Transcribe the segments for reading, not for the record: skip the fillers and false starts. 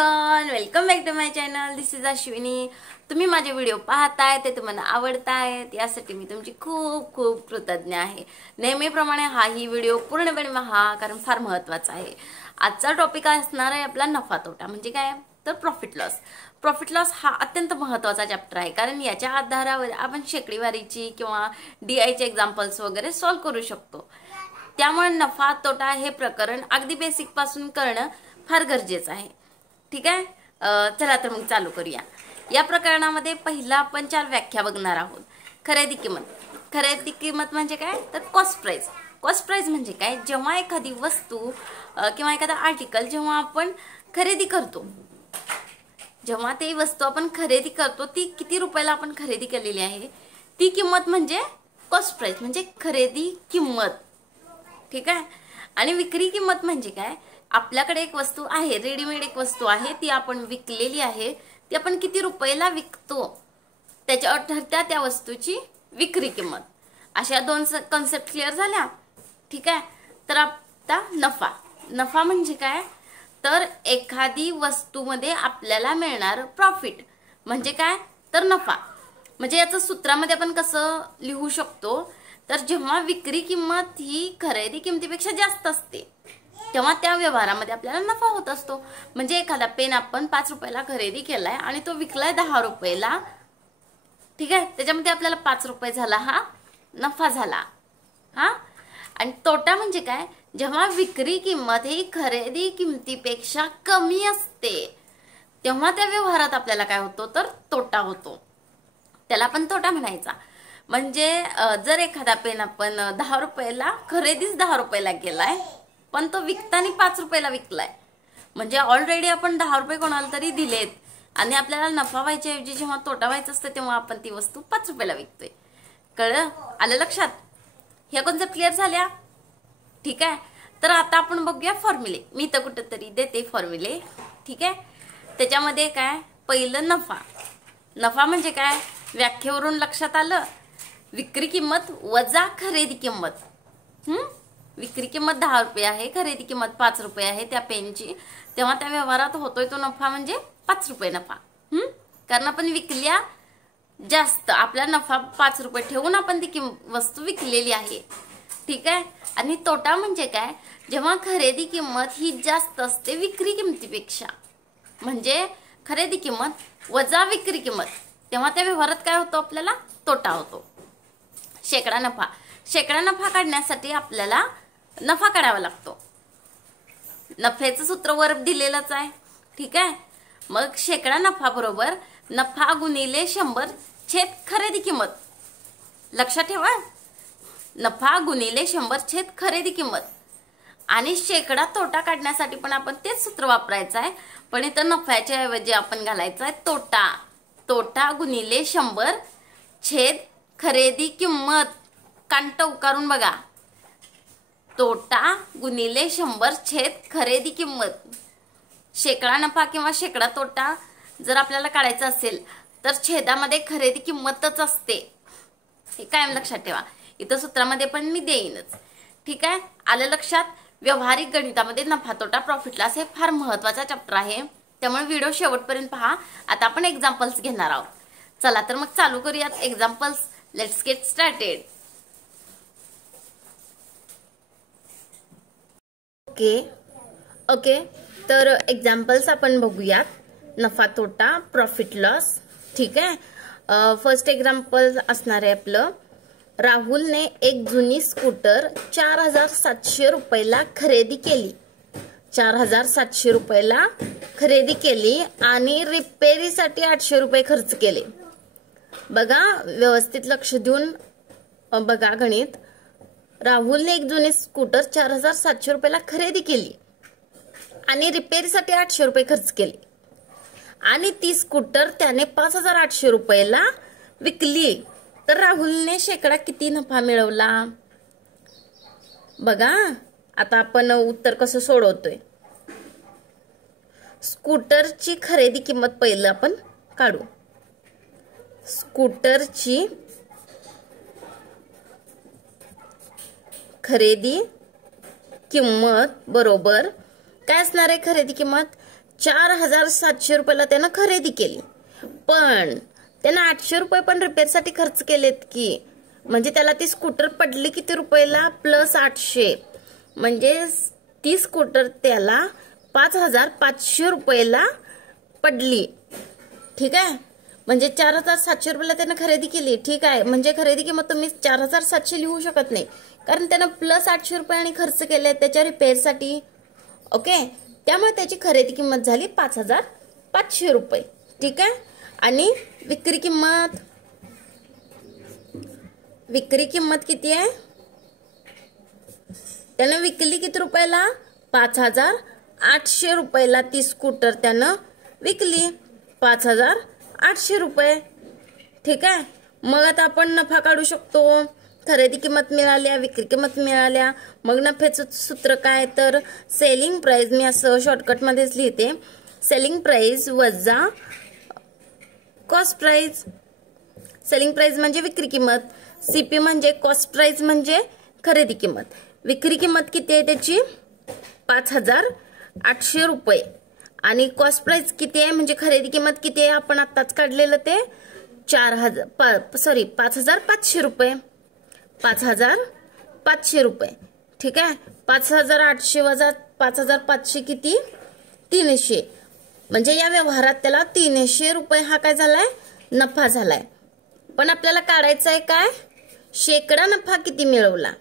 Welcome back to my channel. This is Ashwini. तुम्ही माझे video पाहताय ते तुम्हाला आवडतायत यासाठी मी तुमची खूप खूप कृतज्ञ आहे. नेहमीप्रमाणे हाही व्हिडिओ पूर्णपणे पहा कारण फार महत्त्वाचा आहे. आजचा टॉपिक असणार आहे आपला नफा तोटा म्हणजे काय तर प्रॉफिट लॉस. प्रॉफिट लॉस हा अत्यंत महत्त्वाचा चॅप्टर आहे कारण याच्या आधारावर आपण शेकडीवारीची किंवा DIचे एक्झाम्पल्स वगैरे सॉल्व्ह करू शकतो. त्यामुळे नफा तोटा हे प्रकरण अगदी बेसिक पासून करणं फार गरजेचं आहे. ठीक आहे, चला तर मग चालू करूया. या प्रकरणामध्ये पहिला आपण 4 व्याख्या बघणार आहोत. खरेदी किंमत. खरेदी किंमत म्हणजे काय तर कॉस्ट प्राइस. कॉस्ट प्राइस म्हणजे काय, जेव्हा एखादी वस्तू किंवा एखादा आर्टिकल जेव्हा आपण खरेदी करतो, जेव्हा ती वस्तू आपण खरेदी करतो ती किती रुपयाला आपण खरेदी केलेली आहे ती किंमत म्हणजे कॉस्ट प्राइस म्हणजे खरेदी किंमत. ठीक आहे. आणि विक्री किंमत म्हणजे काय, आपल्याकडे एक वस्तू आहे, रेडीमेड एक वस्तू आहे, ती आपण विकलेली आहे, ती आपण किती रुपयाला विकतो त्याच्यावर ठरत्या त्या वस्तूची विक्री किंमत. अशा 2 कन्सेप्ट क्लिअर झाल्या. ठीक आहे. तर आता नफा. नफा म्हणजे काय तर एखादी वस्तूमध्ये आपल्याला मिळणार प्रॉफिट म्हणजे काय तर नफा. म्हणजे याचं सूत्रामध्ये आपण कसं लिहू शकतो तर जेव्हा विक्री किंमत ही खरेदी किमतीपेक्षा जास्त असते तेव्हा त्या व्यवहारामध्ये आपल्याला नफा होत असतो. म्हणजे एखादा पेन आपण 5 रुपयाला खरेदी केलाय आणि तो विकलाय 10 रुपयाला. ठीक आहे, त्याच्यामध्ये आपल्याला 5 रुपये झाला, हा नफा झाला. हा. आणि तोटा म्हणजे काय, जेव्हा विक्री किंमत ही खरेदी किमतीपेक्षा कमी असते तेव्हा त्या व्यवहारात आपल्याला काय होतो तर तोटा होतो. त्याला आपण तोटा म्हणायचा. म्हणजे जर एखादा पेन आपण 10 रुपयाला खरेदीच 10 रुपयाला केलाय पण तो विकताना 5 रुपयाला विकलाय म्हणजे ऑलरेडी आपण 10 रुपये कोणाला तरी दिलेत आणि आपल्याला नफा व्हायच्या ऐवजी जेव्हा तोटा व्हायचा असतं तेव्हा आपण ती वस्तू 5 रुपयाला विकतोय. कळलं, आलं लक्षात. ह्या कॉन्सेप्ट क्लिअर झाल्या. ठीक आहे. तर आता आपण बघूया फॉर्म्युले. मी तर कुठेतरी देते फॉर्म्युले. ठीक आहे. त्याच्यामध्ये काय, पहिलं नफा. नफा म्हणजे काय, व्याख्येवरून लक्षात आलं, विक्री किंमत वजा खरेदी किंमत. विक्री किंमत 10 रुपये आहे, खरेदी किंमत 5 रुपये आहे त्या पेनची, तेव्हा त्या व्यवहारात होतोय तो नफा म्हणजे 5 रुपये नफा. कारण आपण विकल्या जास्त, आपला नफा 5 रुपये ठेवून आपण ती वस्तू विकलेली आहे. ठीक आहे. आणि तोटा म्हणजे काय, जेव्हा खरेदी किंमत ही जास्त असते विक्री किमतीपेक्षा म्हणजे खरेदी किंमत वजा विक्री किंमत तेव्हा त्या व्यवहारात काय होतो आपल्याला तोटा होतो. शेकडा नफा. शेकडा नफा काढण्यासाठी आपल्याला नफा काढावा लागतो. नफ्याचं सूत्र वर दिलेलंच आहे. ठीक आहे. मग शेकडा नफा बरोबर नफा गुणिले 100 छेद खरेदी किंमत. लक्षात ठेवा, नफा गुणिले 100 छेद खरेदी किंमत. आणि शेकडा तोटा काढण्यासाठी पण आपण तेच सूत्र वापरायचं आहे पण इथं नफ्याच्या ऐवजी आपण घालायचं आहे तोटा. तोटा गुणिले 100 छेद खरेदी किंमत. कांट उकारून बघा, तोटा गुणिले 100 छेद खरेदी किंमत. शेकडा नफा किंवा शेकडा तोटा जर आपल्याला काढायचा असेल तर छेदामध्ये खरेदी किंमतच असते. हे कायम लक्षात ठेवा. इथं सूत्रामध्ये पण मी देईनच. ठीक आहे, आलं लक्षात. व्यवहारिक गणितामध्ये नफा तोटा प्रॉफिट लॉस हे फार महत्वाचा चॅप्टर आहे त्यामुळे व्हिडिओ शेवटपर्यंत पहा. आता आपण एक्झाम्पल्स घेणार आहोत. चला तर मग चालू करूयात examples. Let's get started. Okay. तर एक्झाम्पल्स आपण बघूयात. नफा तोटा प्रॉफिट लॉस. ठीक आहे. फर्स्ट एक्झाम्पल असणार आहे आपलं, राहुलने एक जुनी स्कूटर 4700 रुपयाला खरेदी केली. 4700 रुपयाला खरेदी केली आणि रिपेरीसाठी 800 रुपये खर्च केले. बघा, व्यवस्थित लक्ष देऊन बघा गणित. राहुलने एक जुनी स्कूटर 4700 रुपयाला खरेदी केली आणि रिपेरीसाठी 800 रुपये खर्च केले आणि ती स्कूटर त्याने 5800 रुपयाला विकली. तर राहुलने शेकडा किती नफा मिळवला. बघा आता आपण उत्तर कसं सोडवतोय. स्कूटरची खरेदी किंमत पहिलं आपण काढू. स्कूटरची खरेदी किंमत बरोबर काय असणार आहे खरेदी किंमत 4,700 रुपयाला त्यानं खरेदी केली, पण त्यानं 800 रुपये पण रिपेअरसाठी खर्च केलेत की, म्हणजे त्याला ती स्कूटर पडली किती रुपयाला, प्लस 800, म्हणजे ती स्कूटर त्याला 5,500 रुपयाला पडली. ठीक आहे, म्हणजे 4,700 रुपयाला त्यानं खरेदी केली. ठीक आहे, म्हणजे खरेदी किंमत तुम्ही 4,700 लिहू शकत नाही, कारण त्यानं प्लस 800 रुपये आणि खर्च केले त्याच्या रिपेअरसाठी. ओके, त्यामुळे त्याची खरेदी किंमत झाली 5,500 रुपये. ठीक आहे, आणि विक्री किंमत किती आहे, त्यानं विकली किती रुपयाला, 5,800 रुपयाला ती स्कूटर त्यानं विकली, 5,800 रुपये. ठीक आहे, मग आता आपण नफा काढू शकतो. खरेदी किंमत मिळाल्या, विक्री किंमत मिळाल्या, मग नफ्याचं सूत्र काय, तर सेलिंग प्राइस, मी असं शॉर्टकटमध्येच लिहिते, सेलिंग प्राइस वजा कॉस्ट प्राइस. सेलिंग प्राइस म्हणजे विक्री किंमत, सीपी म्हणजे कॉस्ट प्राइस म्हणजे खरेदी किंमत. विक्री किंमत किती आहे त्याची, 5,800 रुपये, आणि कॉस्ट प्राइस किती आहे म्हणजे खरेदी किंमत किती आहे, आपण आत्ताच काढलेलं ते 5,500 रुपये, 5,500 रुपये. ठीक आहे, 5,800 वजा 5,500 किती, 300, म्हणजे या व्यवहारात त्याला 300 रुपये हा काय झालाय, नफा झालाय. पण आपल्याला काढायचं आहे काय, शेकडा नफा किती मिळवला.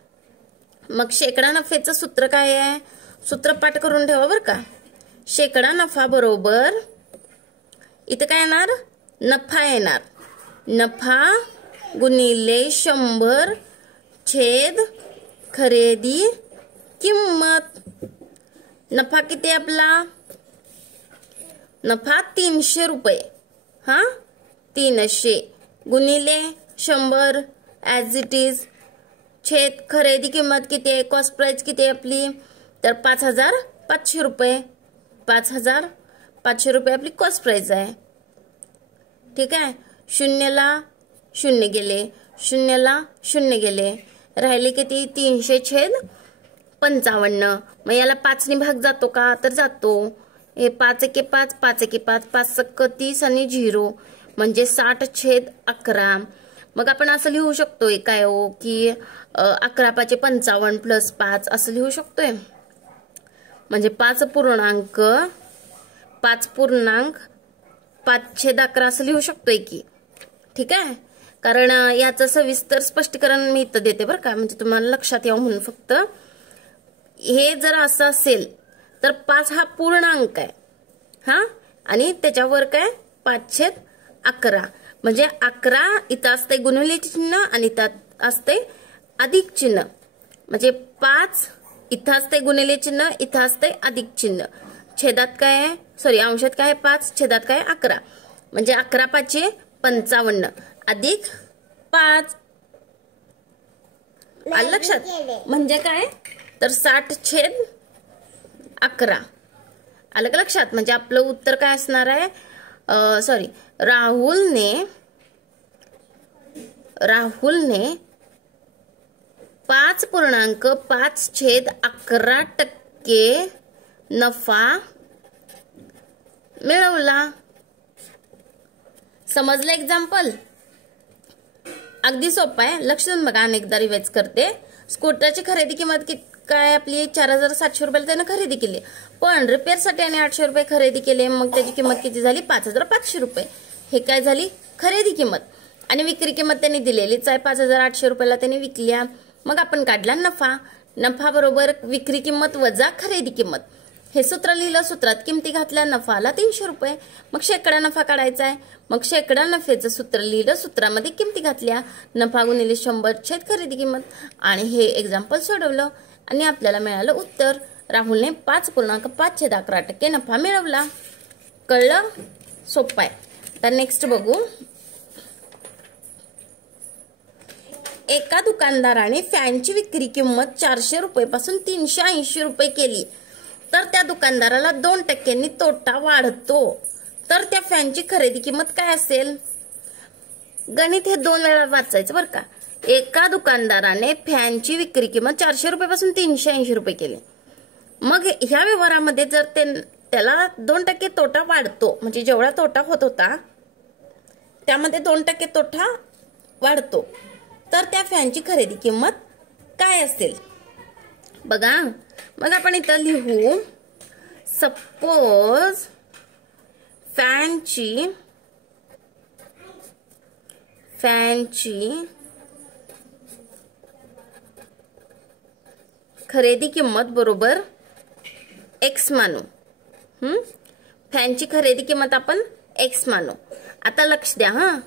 मग शेकडा नफ्याचं सूत्र काय आहे, सूत्र पाठ करून ठेवा बरं का. शेकडा नफा बरोबर इथं काय येणार, नफा येणार, नफा गुणिले 100 छेद खरेदी किंमत. नफा किती आपला, नफा 300 रुपये, हा 300 गुणिले 100 ॲज इट इज, छेद खरेदी किंमत किती आहे, कॉस्ट प्राइस किती आहे आपली, तर 5,500 रुपये, 5,500 रुपये आपली कॉस्ट प्राइस आहे. ठीक आहे, शून्यला शून्य गेले, शून्यला शून्य गेले, राहिले किती, 300 छेद 55. मग याला 5 ने भाग जातो का, तर जातो. हे 5 एके 5, 5 एके 5, 5 सक्क 30 आणि 0 म्हणजे 60 छेद 11. मग आपण असं लिहू शकतोय काय हो, की 11 पाचे 55 प्लस 5 असं लिहू शकतोय, म्हणजे 5.5/5 असं लिहू शकतोय की. ठीक आहे, कारण याचं सविस्तर स्पष्टीकरण मी इथं देते बरं का, म्हणजे तुम्हाला लक्षात यावं म्हणून. फक्त हे जर असं असेल तर 5 हा पूर्णांक आहे, हा, आणि त्याच्यावर काय 5/11, म्हणजे 11 इथं असते गुणिले चिन्ह आणि इथं असते अधिक चिन्ह, म्हणजे 5 इथं असते गुणिले चिन्ह, इथं असते अधिक चिन्ह. छेदात काय आहे, अंशात काय 5, छेदात काय 11, म्हणजे 11 पाचे 55 अधिक 5. आलं लक्षात, म्हणजे काय तर 60 छेद 11. आलं का लक्षात, म्हणजे आपलं उत्तर काय असणार आहे, राहुलने 5.5/11% नफा मिळवला. समजलं एक्झाम्पल, अगदी सोपं आहे, लक्ष देऊन बघा. अनेकदा रिवाइज करते. स्कूटरची खरेदी किंमत काय आपली 4,700 रुपयाला त्यानं खरेदी केली, पण रिपेअरसाठी आणि 800 रुपये खरेदी केले, मग त्याची किंमत किती झाली, 5,500 रुपये. हे काय झाली खरेदी किंमत, आणि विक्री किंमत त्यांनी दिलेलीच आहे, 5,800 रुपयाला त्यांनी विकल्या. मग आपण काढला नफा, नफा बरोबर विक्री किंमत वजा खरेदी किंमत. हे सूत्र लिहिलं, सूत्रात किमती घातल्या, नफा आला 300 रुपये. मग शेकडा नफा काढायचा आहे, मग शेकडा नफ्याचं सूत्र लिहिलं, सूत्रामध्ये किमती घातल्या, नफा गुणिले 100 छेद खरेदी किंमत, आणि हे एक्झाम्पल सोडवलं आणि आपल्याला मिळालं उत्तर. राहुलने 5.5/11% नफा मिळवला. कळलं, सोपं आहे. तर नेक्स्ट बघू. एका दुकानदाराने फॅनची विक्री किंमत 400 रुपये पासून 380 रुपये केली, तर त्या दुकानदाराला 2% तोटा वाढतो, तर त्या फॅनची खरेदी किंमत काय असेल. गणित हे 2 वेळा वाचायचं बरं का. एका दुकानदाराने फॅनची विक्री किंमत 400 रुपये पासून 380 रुपये केली. मग ह्या व्यवहारामध्ये जर त्याला 2% तोटा वाढतो, म्हणजे जेवढा तोटा होत होता त्यामध्ये 2% तोटा वाढतो. तर त्या फॅनची खरेदी किंमत काय असेल बघा. मग आपण इथं लिहू, सपोज फॅनची खरेदी किंमत बरोबर एक्स मानू. फॅनची खरेदी किंमत आपण एक्स मानू. आता लक्ष द्या हा,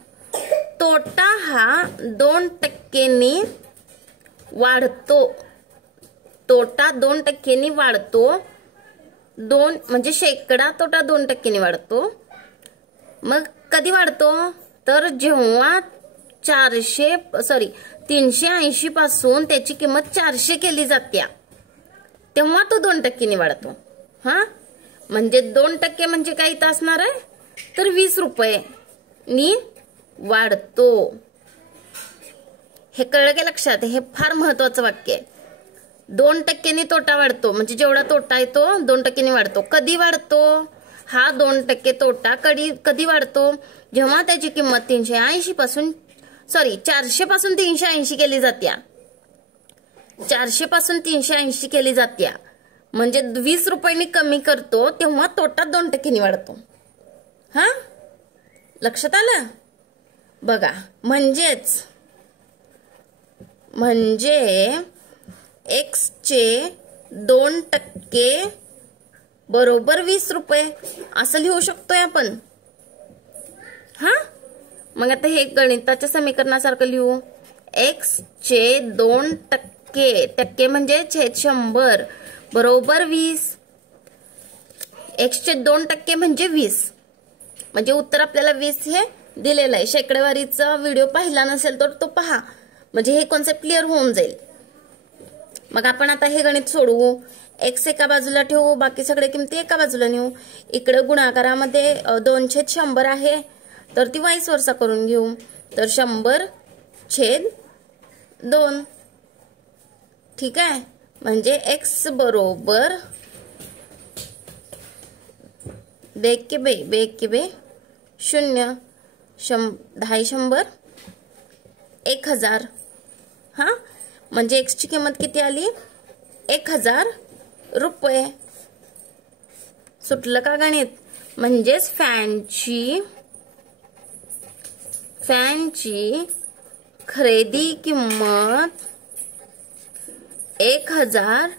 तोटा हा 2% वाढतो. तोटा 2% वाढतो. 2 म्हणजे शेकडा तोटा 2% वाढतो. मग कधी वाढतो, तर जेव्हा 380 पासून त्याची किंमत 400 केली जाते तेव्हा तो 2% वाढतो. हा, म्हणजे 2% म्हणजे काय इथं असणार आहे, तर 20 रुपये वाढतो. हे कळलं का लक्षात? हे फार महत्वाचं वाक्य आहे. 2% तोटा वाढतो, म्हणजे जेवढा तोटा आहे तो 2% वाढतो. कधी वाढतो हा 2% तोटा? कधी वाढतो, जेव्हा त्याची किंमत 400 पासून 380 केली जात्या. 400 पासून 380 केली जात्या, म्हणजे 20 रुपयांनी कमी करतो तेव्हा तोटा 2% वाढतो. हा, लक्षात आलं बघा. म्हणजे एक्स चे 2% बरोबर 20 रुपये असं लिहू शकतोय आपण. हा, मग आता हे गणिताच्या समीकरणासारखं लिहू. एक्स चे 2% म्हणजे छेद 100 बरोबर 20. एक्स चे 2% म्हणजे 20, म्हणजे उत्तर आपल्याला 20 हे दिलेलं आहे. शेकडेवारीचा व्हिडिओ पाहिला नसेल तर तो पहा, म्हणजे हे कॉन्सेप्ट क्लिअर होऊन जाईल. मग आपण आता हे गणित सोडवू. एक्स एका बाजूला ठेवू, बाकी सगळे किमती एका बाजूला नेऊ. इकडे गुणाकारामध्ये 2/100 आहे, तर ती वाईस वर्सा करून घेऊ. तर 100/2. ठीक आहे, म्हणजे एक्स बरोबर बेक के बे 0, 100 1000. हा, म्हणजे एक्स ची किंमत किती आली, 1000 रुपये. सुटलं का गणित? म्हणजेच फॅनची खरेदी किंमत 1000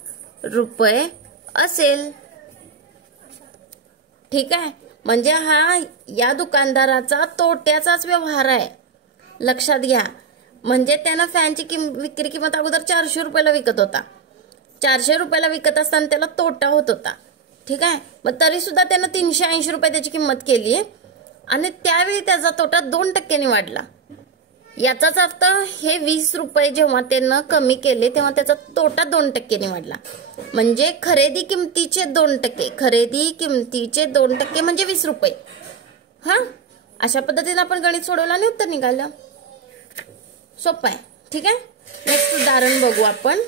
रुपये असेल. ठीक आहे, म्हणजे हा या दुकानदाराचा तोट्याचाच व्यवहार आहे. लक्षात घ्या. म्हणजे त्यानं फॅनची विक्री किंमत अगोदर 400 रुपयाला विकत होता. 400 रुपयाला विकत असताना त्याला तोटा होत होता. ठीक आहे, मग तरी सुद्धा त्यानं 380 रुपये त्याची किंमत केली आणि त्यावेळी त्याचा तोटा 2% वाढला. याचाच अर्थ हे 20 रुपये जेव्हा त्यानं कमी केले तेव्हा त्याचा तोटा 2% वाढला. म्हणजे खरेदी किमतीचे 2% म्हणजे 20 रुपये. हा, अशा पद्धतीने आपण गणित सोडवलं आणि उत्तर निघालं. सोपं आहे. ठीक आहे, नेक्स्ट उदाहरण बघू आपण.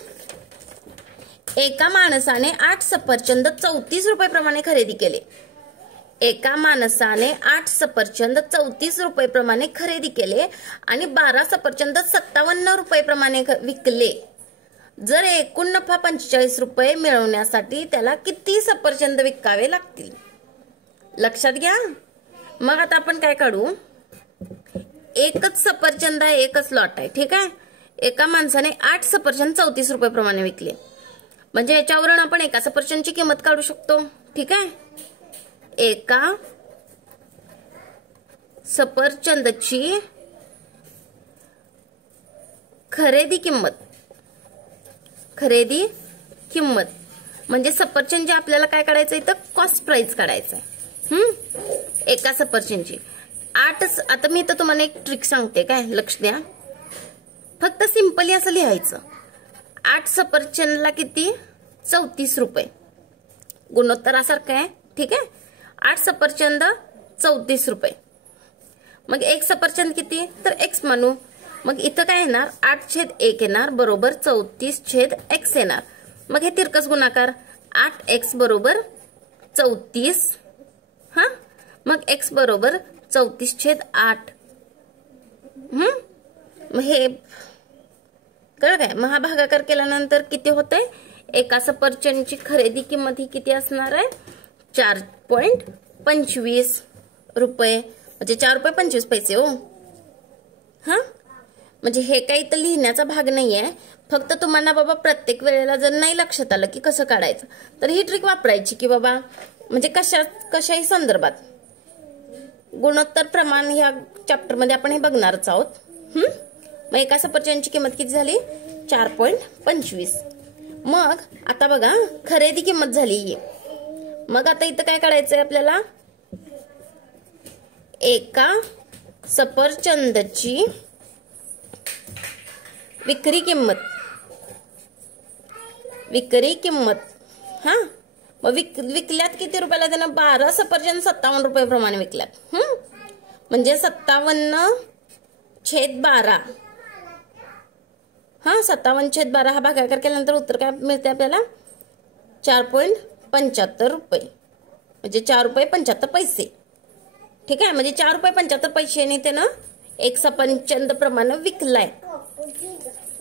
एका माणसाने 8 सफरचंद 34 रुपये प्रमाणे खरेदी केले. एका माणसाने 8 सफरचंद 34 रुपये प्रमाणे खरेदी केले आणि 12 सफरचंद 57 रुपये प्रमाणे विकले. जर एकूण नफा 45 रुपये मिळवण्यासाठी त्याला किती सफरचंद विकावे लागतील? लक्षात घ्या. मग आता आपण काय काढू, एकच सफरचंद आहे, एकच लॉट आहे. ठीक आहे, एका माणसाने 8 सफरचंद 34 रुपये प्रमाणे विकले, म्हणजे याच्यावरून आपण एका सफरचंदची किंमत काढू शकतो. ठीक आहे, एका सफरचंदची खरेदी किंमत म्हणजे सफरचंद जे आपल्याला काय काढायचं इथं कॉस्ट प्राइस काढायचं आहे. एका सफरचंदची 8. आता मी इथं तुम्हाला एक ट्रिक सांगते, काय लक्ष द्या. फक्त सिंपली असं लिहायचं, 8 सफरचंदला किती, 34 रुपये. गुणोत्तरासारखं आहे. ठीक आहे, 8 सफरचंद 34 रुपये. मग एक सफरचंद किती, तर एक्स मानू. मग इथं काय येणार, 8/1 येणार बरोबर 34/x येणार. मग हे तिरकस गुणाकार, 8x बरोबर 34. हा, मग x बरोबर 34/8. मग हे कळलं काय? मग हा भागाकार केल्यानंतर किती होतंय? एका सफरचंदची खरेदी किंमत ही किती असणार आहे? 4.25 रुपये, म्हणजे 4 रुपये 25 पैसे हो. हा, म्हणजे हे काही तर लिहिण्याचा भाग नाहीये. फक्त तुम्हाला बाबा प्रत्येक वेळेला जर नाही लक्षात आलं की कसं काढायचं, तर ही ट्रिक वापरायची की बाबा म्हणजे कशाही संदर्भात गुणोत्तर प्रमाण ह्या चॅप्टर मध्ये आपण हे बघणारच आहोत. मग एका सफरचंदची किंमत किती झाली? 4.25. मग आता बघा खरेदी किंमत झाली. मग आता इथं काय काढायचंय आपल्याला? एका सफरचंदची विक्री किंमत. हा, मग विकल्यात किती रुपयाला? त्यानं 12 सफरचंद 57 रुपये प्रमाणे विकल्यात. म्हणजे 57/12. हा, 57/12 हा भागाकार केल्यानंतर उत्तर काय मिळते आपल्याला? 4.75 रुपये, म्हणजे 4 रुपये 75 पैसे. ठीक आहे, म्हणजे 4 रुपये 75 पैशाने त्यानं एक सफरचंद प्रमाणे विकलाय.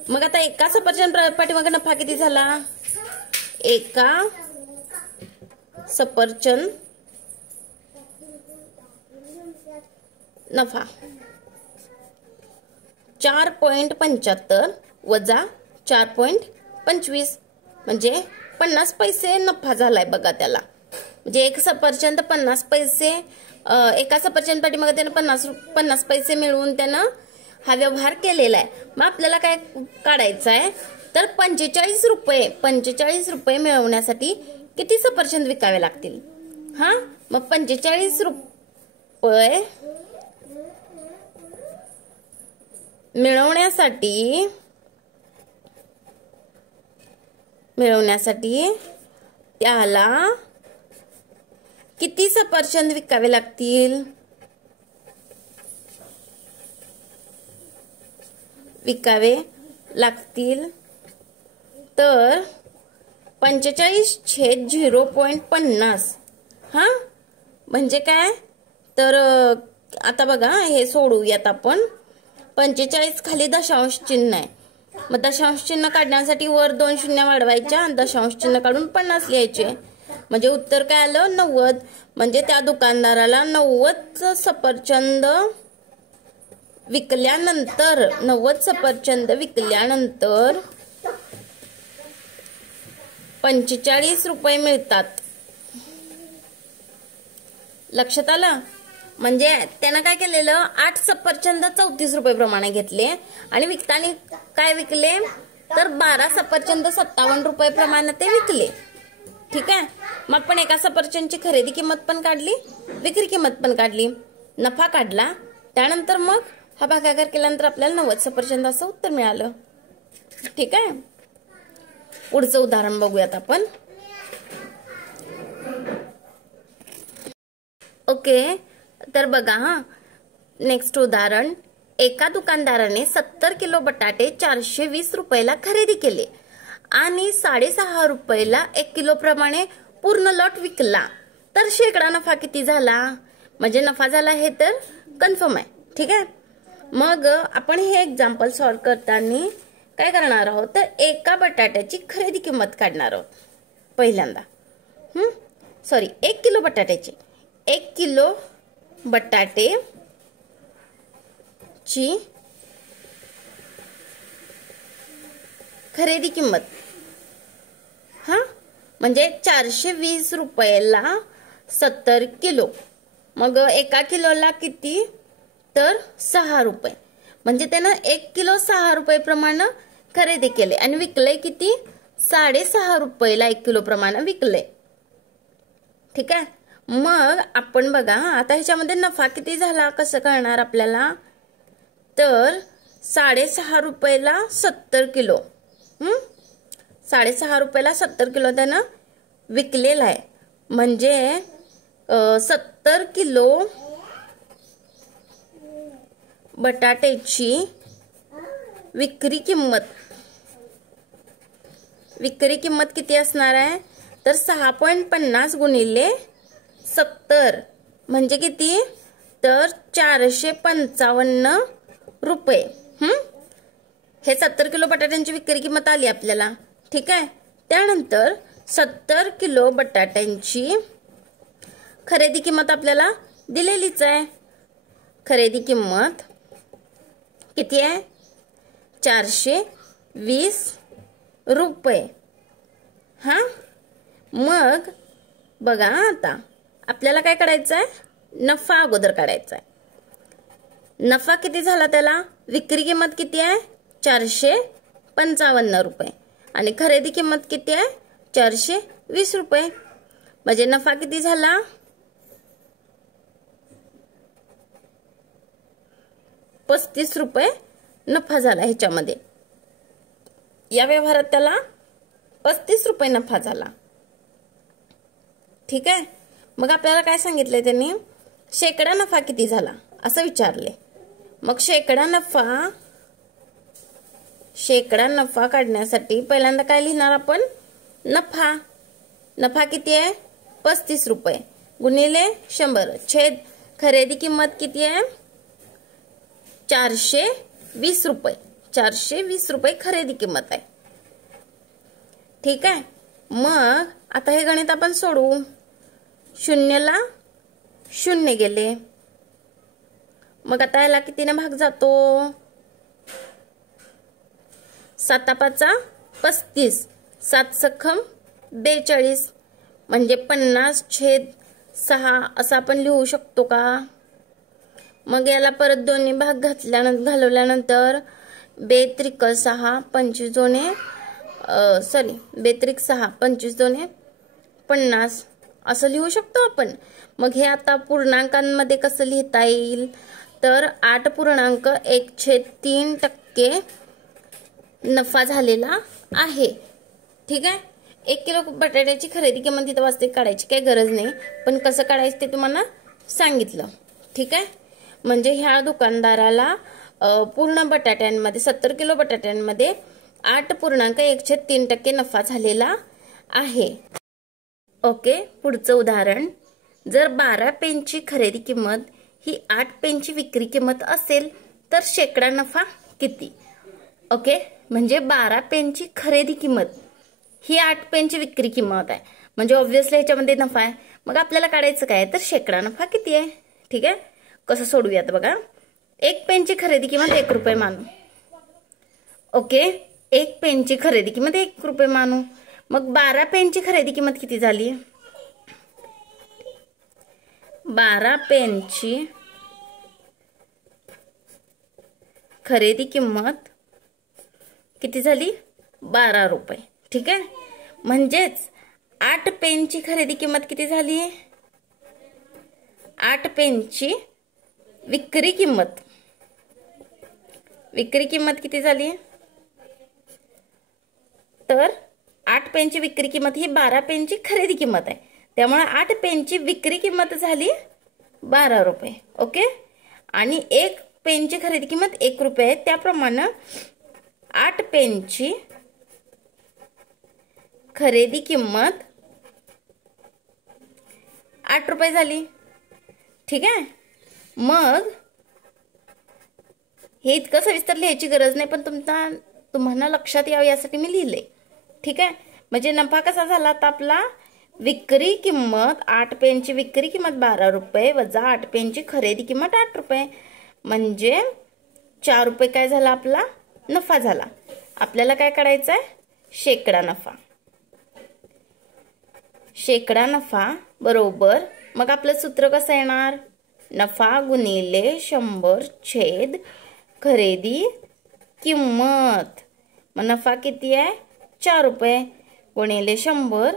मग आता एका सफरचंद पाठीमागे नफा किती झाला? एका सफरचंद नफा 4.75 वजा 4.25 म्हणजे 50 पैसे नफा झालाय बघा त्याला. म्हणजे एक सफरचंद 50 पैसे, एका सफरचंद पाठीमागे त्यानं 50 पैसे मिळवून त्यानं हा व्यवहार केलेला आहे. मग आपल्याला काय काढायचं आहे? तर 45 रुपये मिळवण्यासाठी किती सफरचंद विकावे लागतील? हा, मग 45 रुपये मिळवण्यासाठी त्याला किती सफरचंद विकावे लागतील? तर 45/0.50. हा, म्हणजे काय? तर आता बघा हे सोडवूयात आपण. 45 खाली दशांश चिन्ह आहे. मग दशांश चिन्ह काढण्यासाठी वर 2 शून्य वाढवायच्या, दशांश चिन्ह काढून 50 लिहायचे. म्हणजे उत्तर काय आलं? 90. म्हणजे त्या दुकानदाराला 90 सफरचंद विकल्यानंतर 45 रुपये मिळतात. लक्षात आलं? म्हणजे त्यानं काय केलेलं? 8 सफरचंद 34 रुपये प्रमाणे घेतले आणि विकताना काय विकले? तर 12 सफरचंद 57 रुपये प्रमाणे ते विकले. ठीक आहे, मग आपण एका सफरचंदची खरेदी किंमत पण काढली, विक्री किंमत पण काढली, नफा काढला. त्यानंतर मग हा भागाकार केल्यानंतर आपल्याला 90 सफरचंद असं उत्तर मिळालं. ठीक आहे, पुढचं उदाहरण बघूयात आपण. ओके, तर बघा हा नेक्स्ट उदाहरण. एका दुकानदाराने 70 किलो बटाटे 420 रुपयाला खरेदी केले आणि 6.5 रुपयाला 1 किलो प्रमाणे पूर्ण लॉट विकला. तर शेकडा नफा किती झाला? म्हणजे नफा झाला हे तर कन्फर्म आहे. ठीक आहे, मग आपण हे एक्झाम्पल सॉल्व करताना काय करणार आहोत? तर एका बटाट्याची खरेदी किंमत काढणार आहोत पहिल्यांदा. 1 किलो बटाट्याची, 1 किलो बटाटेची खरेदी किंमत. हा, म्हणजे 420 रुपयाला 70 किलो. मग एका किलोला किती? तर 6 रुपये. म्हणजे त्यानं 1 किलो 6 रुपये प्रमाणे खरेदी केले आणि विकले किती? 6.5 रुपयाला 1 किलो प्रमाणे विकले. ठीक आहे, मग आपण बघा आता ह्याच्यामध्ये नफा किती झाला कसं कळणार आपल्याला? तर 6.5 रुपयाला 70 किलो. 6.5 रुपयाला 70 किलो त्यानं विकलेला आहे. म्हणजे 70 किलो बटाट्याची विक्री किंमत किती असणार आहे? तर 6.50 गुणिले 70 म्हणजे किती? तर 455 रुपये. हे 70 किलो बटाट्यांची विक्री किंमत आली आपल्याला. ठीक आहे. त्यानंतर 70 किलो बटाट्यांची खरेदी किंमत आपल्याला दिलेलीच आहे. खरेदी किंमत किती आहे? 420 रुपये. मग बघा आता आपल्याला काय करायचं आहे? नफा अगोदर काढायचा आहे. नफा किती झाला त्याला? विक्री किंमत किती आहे? 455 रुपये आणि खरेदी किंमत किती आहे? 420 रुपये. म्हणजे नफा किती झाला? 35 रुपये नफा झाला ह्याच्यामध्ये. या व्यवहारात त्याला 35 रुपये नफा झाला. ठीक आहे. मग आपल्याला काय सांगितलंय त्यांनी? शेकडा नफा किती झाला असं विचारले. मग शेकडा नफा काढण्यासाठी पहिल्यांदा काय लिहिणार आपण? नफा. नफा किती आहे? 35 रुपये गुणिले 100 छेद खरेदी किंमत किती आहे? 420 रुपये. 420 रुपये खरेदी किंमत आहे. ठीक आहे. मग आता हे गणित आपण सोडवू. 0 ला 0 गेले. मग आता याला कितीने भाग जातो? 7 5 35 7 सखम 42 म्हणजे 50/6 असं आपण लिहू शकतो का? मग याला परत दोन्ही भाग घालवल्यानंतर 2 त्रिक 6 25 दोने 25 दोने 50 असं लिहू शकतो आपण. मग हे आता पूर्णांकांमध्ये कसं लिहिता येईल? तर 8.1/3% नफा झालेला आहे. ठीक आहे. 1 किलो बटाट्याची खरेदी किंमत इथं वास्तविक काढायची काही गरज नाही, पण कसं काढायचं ते तुम्हाला सांगितलं. ठीक आहे. म्हणजे ह्या दुकानदाराला पूर्ण बटाट्यांमध्ये 70 किलो बटाट्यांमध्ये 8.1/3% नफा झालेला आहे. ओके. पुढचं उदाहरण. जर 12 पेनची खरेदी किंमत ही 8 पेनची विक्री किंमत असेल तर शेकडा नफा किती? ओके. म्हणजे 12 पेनची खरेदी किंमत ही 8 पेनची विक्री किंमत आहे. म्हणजे ऑब्व्हियसली ह्याच्यामध्ये नफा आहे. मग आपल्याला काढायचं काय? तर शेकडा नफा किती आहे. ठीक आहे. कसं सोडूयात बघा. 1 पेनची खरेदी किंमत 1 रुपये मानू. ओके. 1 पेनची खरेदी किंमत 1 रुपये मानू. मग 12 पेनची खरेदी किंमत किती झाली? 12 पेनची खरेदी किंमत किती झाली? 12 रुपये. ठीक आहे. म्हणजेच 8 पेनची खरेदी किंमत किती झाली? 8 पेनची विक्री किंमत किती झाली? तर 8 पेनची विक्री किंमत ही 12 पेनची खरेदी किंमत आहे. त्यामुळे 8 पेनची विक्री किंमत झाली 12 रुपये. ओके. आणि 1 पेनची खरेदी किंमत 1 रुपये आहे. त्याप्रमाणे 8 पेनची खरेदी किंमत 8 रुपये झाली. ठीक आहे. मग हे इतकं सविस्तर लिहायची गरज नाही, पण तुम्हाला लक्षात यावं यासाठी मी लिहिले. ठीक आहे. म्हणजे नफा कसा झाला आता आपला? विक्री किंमत 8 पेनची विक्री किंमत 12 रुपये वजा 8 पेनची खरेदी किंमत 8 रुपये म्हणजे 4 रुपये काय झाला? आपला नफा झाला. आपल्याला काय काढायचं आहे? शेकडा नफा. शेकडा नफा बरोबर. मग आपलं सूत्र कसं येणार? नफा गुणिले 100 छेद खरेदी किंमत. मग नफा किती आहे? 4 रुपये गुणिले 100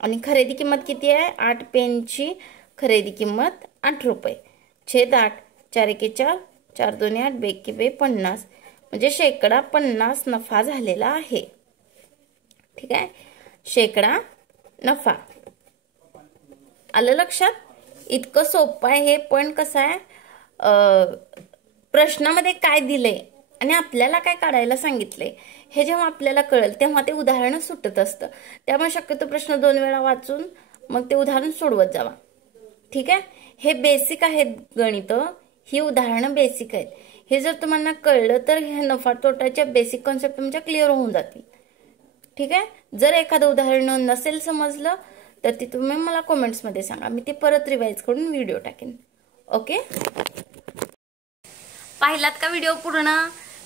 आणि खरेदी किंमत किती आहे? 8 पेनची खरेदी किंमत 8 रुपये छेद 8. 4 एके 4 4 दोन्ही 8 बेकी 50 म्हणजे शेकडा 50 नफा झालेला आहे. ठीक आहे. शेकडा नफा आलं लक्षात? इतकं सोपं आहे हे. पण कसं आहे, प्रश्नामध्ये काय दिलंय आणि आपल्याला काय काढायला सांगितले हे जेव्हा आपल्याला कळेल तेव्हा ते उदाहरण सुटत असतं. त्यामुळे शक्यतो प्रश्न 2 वेळा वाचून मग ते उदाहरण सोडवत जावा. ठीक आहे. हे बेसिक आहेत गणित, ही उदाहरणं बेसिक आहेत. हे जर तुम्हाला कळलं तर हे नफा तोटाच्या बेसिक कॉन्सेप्ट तुमच्या क्लिअर होऊन जातील. ठीक आहे. जर एखादं उदाहरण नसेल समजलं तर ती तुम्ही मला कमेंट्समध्ये सांगा, मी ते परत रिवाइज करून व्हिडिओ टाकेन. ओके. पाहिलात का व्हिडिओ पूर्ण?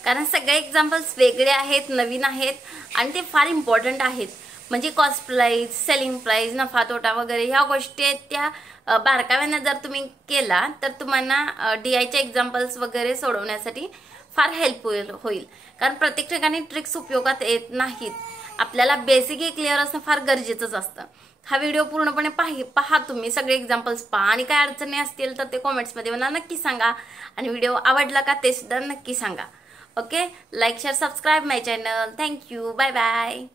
कारण सगळे एक्झाम्पल्स वेगळे आहेत, नवीन आहेत आणि ते फार इम्पॉर्टंट आहेत. म्हणजे कॉस्ट प्राइस, सेलिंग प्राइस, नफा तोटा वगैरे ह्या गोष्टी आहेत त्या बारकाव्याने जर तुम्ही केला तर तुम्हाला DIचे एक्झाम्पल्स वगैरे सोडवण्यासाठी फार हेल्पफुल होईल. कारण प्रत्येक ठिकाणी ट्रिक्स उपयोगात येत नाहीत. आपल्याला बेसिक हे क्लिअर असणं फार गरजेचंच असतं. हा व्हिडिओ पूर्णपणे पहा तुम्ही, सगळे एक्झाम्पल्स पहा आणि काय अडचणी असतील तर ते कमेंट्समध्ये मला नक्की सांगा. आणि व्हिडिओ आवडला का ते सुद्धा नक्की सांगा. Okay. Like share subscribe my channel. Thank you. Bye bye.